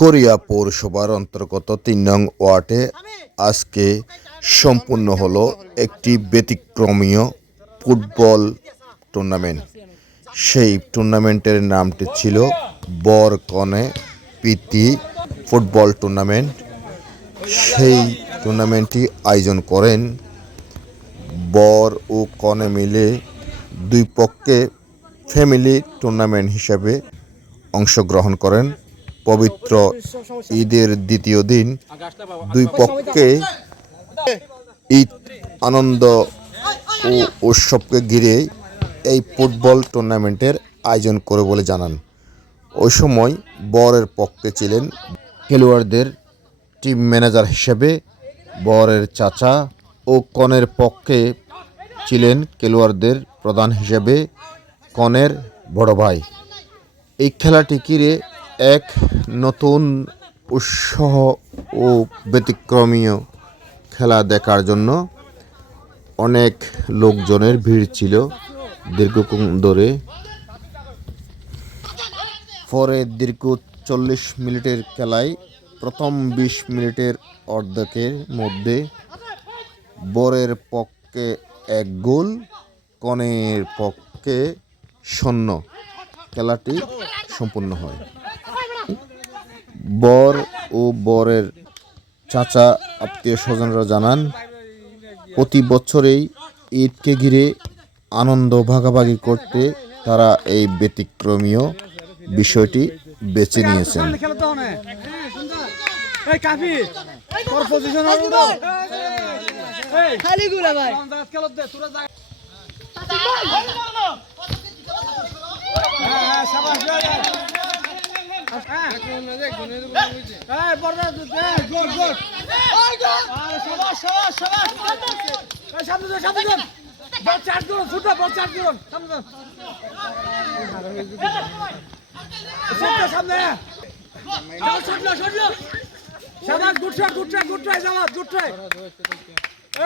Korea পৌরসভার অন্তর্গত তিন নং ওয়ার্ডে আজকে সম্পূর্ণ হলো একটি ব্যতিক্রমীয় ফুটবল টুর্নামেন্ট। সেই টুর্নামেন্টের নামটি ছিল বর কনে প্রীতি ফুটবল টুর্নামেন্ট। সেই টুর্নামেন্টটি আয়োজন করেন বর ও কনে মিলে দুই পক্ষে ফ্যামিলি টুর্নামেন্ট হিসাবে অংশগ্রহণ করেন। পবিত্র ঈদের দ্বিতীয় দিন দুই পক্ষে ঈদ, আনন্দ ও উৎসবকে ঘিরে এই ফুটবল টুর্নামেন্টের আয়োজন করে বলে জানান। ওই সময় বরের পক্ষে ছিলেন খেলোয়াড়দের টিম ম্যানেজার হিসেবে বরের চাচা ও কনের পক্ষে ছিলেন খেলোয়াড়দের প্রধান হিসেবে কনের বড় ভাই। এই খেলাটি ঘিরে এক নতুন উৎসাহ ও ব্যতিক্রমীয় খেলা দেখার জন্য অনেক লোকজনের ভিড় ছিল দীর্ঘক্ষণ ধরে। পরে দীর্ঘ চল্লিশ মিনিটের খেলায় প্রথম বিশ মিনিটের অর্ধেকের মধ্যে বরের পক্ষে এক গোল, কনের পক্ষে শূন্য। খেলাটি সম্পূর্ণ হয়। বর ও বরের চাচা আত্মীয় স্বজনরা জানান প্রতি বছরেই ঈদকে ঘিরে আনন্দ ভাগাভাগি করতে তারা এই ব্যতিক্রমীয় বিষয়টি বেছে নিয়েছেন খেলো ভাই shot good try good try জামাত গুড ট্রাই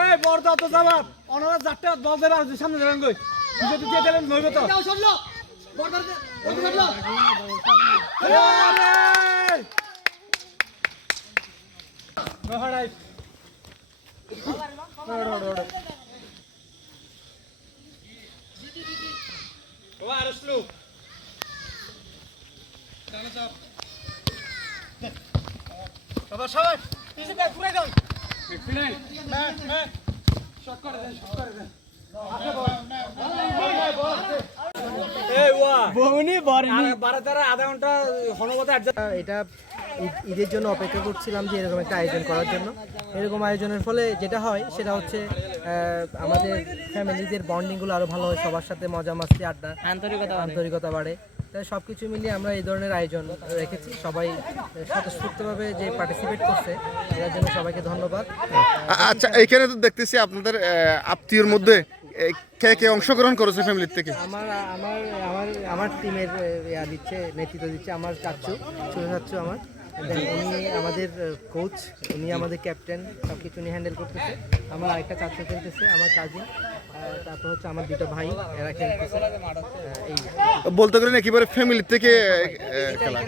এই বড়দা তো জামাত অনারা চারটে বল দেবে আর সামনে যাবেন কই? যদি দিয়ে দিলেন নইবে তো। যাও ছুটলো বড়দা বড়দা ছুটলো আরে নহড়াই ওয়া আরসলু বাবা সবাই ইজি ব্যাক পুরাই দাও ফিনাইল ম্যান ম্যান শট করে দেন শট করে দেন এই ওয়া বউনি আধা ঘণ্টা এটা ঈদ- ঈদের জন্য অপেক্ষা করছিলাম যে এরকম একটা আয়োজন করার জন্য। এরকম আয়োজনের ফলে যেটা হয় সেটা হচ্ছে আমাদের ফ্যামিলিদের বন্ডিংগুলো আরও ভালো হয় সবার সাথে মজা মাস্তি আড্ডা আন্তরিকতা আন্তরিকতা বাড়ে। তাই সব কিছু মিলিয়ে আমরা এই ধরনের আয়োজন রেখেছি। সবাই স্বতঃস্ফূর্তভাবে যে পার্টিসিপেট করছে এটার জন্য সবাইকে ধন্যবাদ। আচ্ছা এইখানে তো দেখতেছি আপনাদের আত্মীয়র মধ্যে কে কে অংশগ্রহণ করেছে ফ্যামিলির থেকে? আমার আমার আমার আমার টিমের ইয়া দিচ্ছে নেতৃত্ব দিচ্ছে আমার চাচ্ছু ছোটো চাচ্ছু আমার। উনি আমাদের কোচ উনি আমাদের ক্যাপ্টেন সব কিছু উনি হ্যান্ডেল করতেছে। আমার আরেকটা চাচ্ছু খেলতেছে আমার কাজিন তারপর হচ্ছে আমার দুটো ভাই এরা খেলতেছে। এই বলতে গেলে একেবারে ফ্যামিলির থেকে খেলা।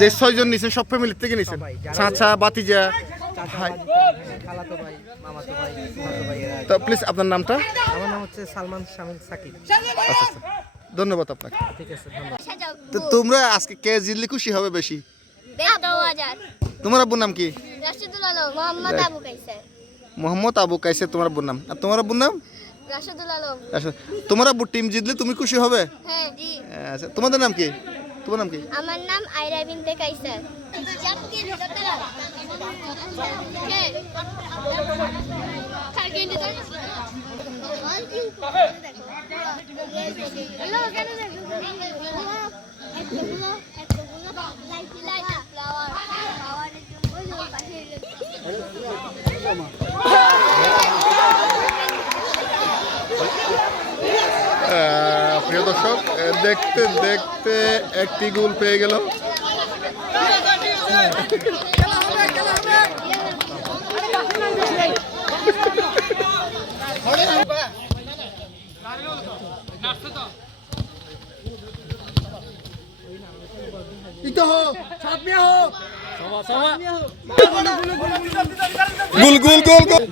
যে ছয়জন নিছেন সব ফ্যামিলির থেকে নিছেন চাচা বাতিজা ভাই ভাই, খালাতো ভাই মামাতো ভাই ফুফাতো ভাই এরা তো প্লিজ আপনার নামটা? আমার নাম হচ্ছে সালমান শামিল সাকিব। আচ্ছা আচ্ছা। ধন্যবাদ আপনাকে। ঠিক আছে ধন্যবাদ। তো তোমরা আজকে কে জিতলে খুশি হবে বেশি? তোমার আব্বুর নাম কি? রাশিদুল আলম মোহাম্মদ আবু কাইসার মোহাম্মদ আবু কাইসে তোমার আব্বুর নাম। আর তোমার আব্বুর নাম? রাশিদুল আলম। তোমার আব্বুর টিম জিতলে তুমি খুশি হবে? হ্যাঁ জি। আচ্ছা তোমাদের নাম কি? তোমার নাম কি? আমার নাম আয়রা বিনতে কাইসার প্রিয় দর্শক দেখতে দেখতে একটি গোল পেয়ে গেল। গুল গুল গুল গুল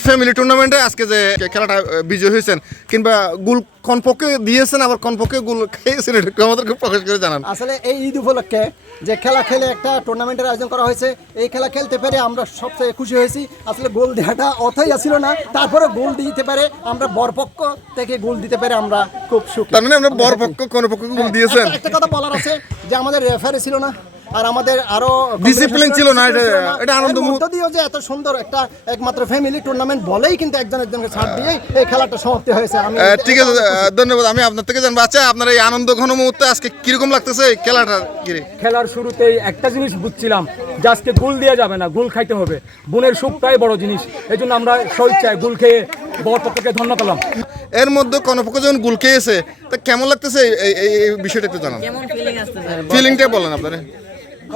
ফ্যামিলি টুর্নামেন্টে আজকে যে খেলাটা বিজয় হয়েছেন কিংবা গুল কনপক্ষে দিয়েছেন আবার কনপক্ষে গুল খেয়েছেন এটা আমাদেরকে প্রকাশ করে জানান। আসলে এই ঈদ উপলক্ষে যে খেলা খেলে একটা টুর্নামেন্টের আয়োজন করা হয়েছে এই খেলা খেলতে পেরে আমরা সবচেয়ে খুশি হয়েছি। আসলে গোল দেওয়াটা অথই আসছিল না তারপরে গোল দিতে পারে আমরা বরপক্ষ থেকে গোল দিতে পারে আমরা খুব সুখী। তার মানে আমরা বড় পক্ষ কোন পক্ষকে গুল দিয়েছেন? একটা- একটা কথা বলার আছে যে আমাদের রেফারি ছিল না আর আমাদের আরও Discipline ছিল না, এটা- এটা আনন্দ এর মধ্য দিয়েও যে এত সুন্দর একটা একমাত্র ফ্যামিলি টুর্নামেন্ট বলেই কিন্তু একজন একজনকে ছাড় দিয়েই এই খেলাটা সমাপ্তি হয়েছে। আমি ঠিক আছে ধন্যবাদ। আমি আপনার থেকে জানব আচ্ছা আপনার এই আনন্দ ঘন মুহূর্তে আজকে কীরকম লাগতেছে এই খেলাটা? খেলার শুরুতেই একটা জিনিস বুঝছিলাম যে আজকে গুল দেওয়া যাবে না গুল খাইতে হবে। বোনের সুখটাই বড় জিনিস। এই জন্য আমরা স্বেচ্ছায় গুল খেয়ে বর পক্ষকে ধন্য পেলাম। এর মধ্যে কোন পক্ষ যখন গুল খেয়েছে। তা কেমন লাগতেছে এই- বিষয়টা একটু জানান। কেমন ফিলিং আসতেছে? ফিলিংটা বলেন আপনারা।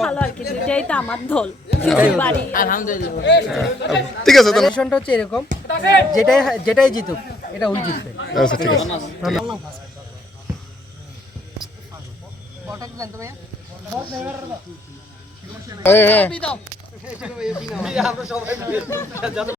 ভালো আর কি দুইটাই তো আমার দল। বাড়ি। ঠিক আছে ধন্যবাদ। রিলেশনটা হচ্ছে এরকম যেটাই যেটাই জিতুক এটা ওই জিতবে। আচ্ছা ঠিক আছে। হ্যাঁ হ্যাঁ।